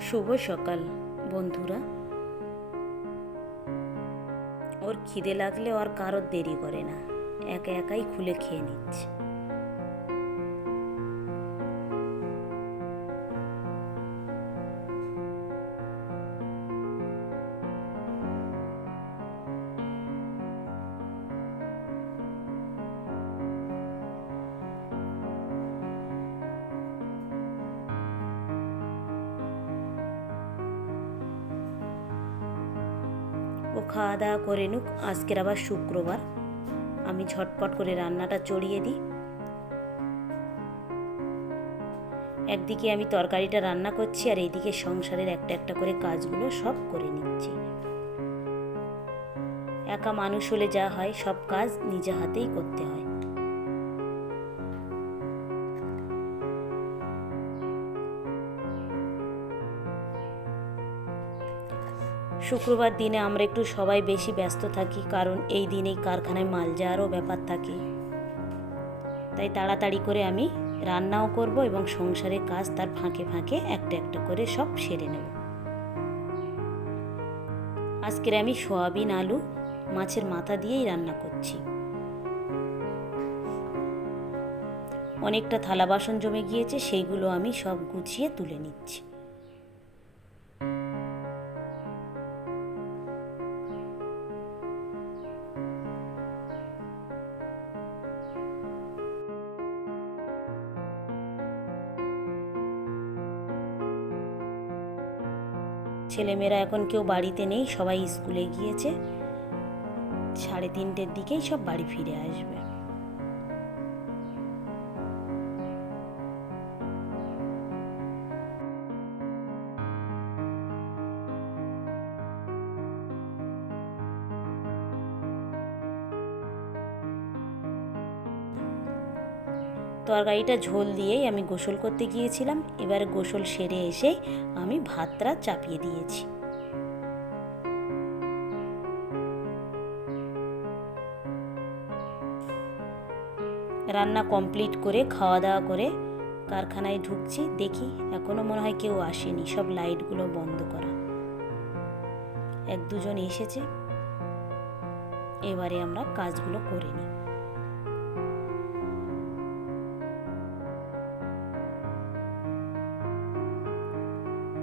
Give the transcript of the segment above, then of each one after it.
শুভ সকাল, বন্ধুরা। ওর খিদে লাগলে আর কারোর দেরি করে না। একা একাই খুলে খেয়ে নিচ্ছে। ও খাওয়া দাওয়া করে নুক, আজকের আবার শুক্রবার। আমি ঝটপট করে রান্নাটা চড়িয়ে দিই। একদিকে আমি তরকারিটা রান্না করছি, আর এইদিকে সংসারের একটা একটা করে কাজগুলো সব করে নিচ্ছি। একা মানুষ হলে যা হয়, সব কাজ নিজে হাতেই করতে হয়। শুক্রবার দিনে আমরা একটু সবাই বেশি ব্যস্ত থাকি, কারণ এই দিনেই কারখানায় মাল যাওয়ারও ব্যাপার থাকে। তাই তাড়াতাড়ি করে আমি রান্নাও করব এবং সংসারের কাজ তার ফাঁকে ফাঁকে একটা একটা করে সব সেরে নেব। আজকের আমি সোয়াবিন, আলু, মাছের মাথা দিয়েই রান্না করছি। অনেকটা থালা বাসন জমে গিয়েছে, সেইগুলো আমি সব গুছিয়ে তুলে নিচ্ছি। ছেলেমেয়েরা এখন কেউ বাড়িতে নেই, সবাই স্কুলে গিয়েছে। সাড়ে তিনটের দিকেই সব বাড়ি ফিরে আসবে। তরকারিটা ঝোল দিয়েই আমি গোসল করতে গিয়েছিলাম। এবার গোসল সেরে এসে আমি ভাতটা চাপিয়ে দিয়েছি। রান্না কমপ্লিট করে খাওয়া দাওয়া করে কারখানায় ঢুকছি। দেখি এখনও মনে হয় কেউ আসেনি, সব লাইটগুলো বন্ধ করা। এক দুজন এসেছে। এবারে আমরা কাজগুলো করে নিই।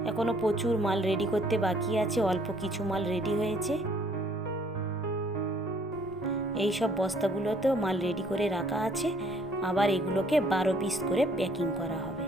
এখনও প্রচুর মাল রেডি করতে বাকি আছে, অল্প কিছু মাল রেডি হয়েছে। এই সব বস্তাগুলোতেও মাল রেডি করে রাখা আছে। আবার এগুলোকে বারো পিস করে প্যাকিং করা হবে।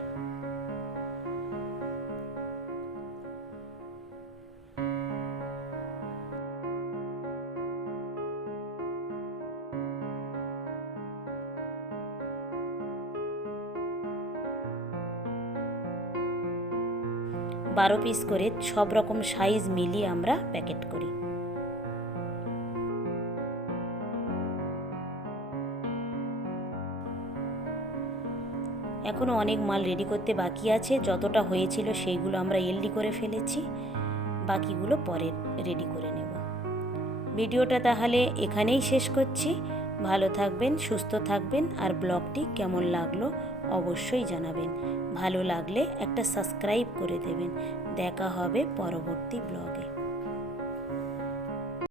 বারো পিস করে সব রকম সাইজ মিলিয়ে আমরা প্যাকেট করি। এখনও অনেক মাল রেডি করতে বাকি আছে, যতটা হয়েছিল সেইগুলো আমরা এলডি করে ফেলেছি, বাকিগুলো পরে রেডি করে নেব। ভিডিওটা তাহলে এখানেই শেষ করছি। ভালো থাকবেন, সুস্থ থাকবেন, আর ব্লগটি কেমন লাগল অবশ্যই জানাবেন। ভালো লাগলে একটা সাবস্ক্রাইব করে দেবেন। দেখা হবে পরবর্তী ব্লগে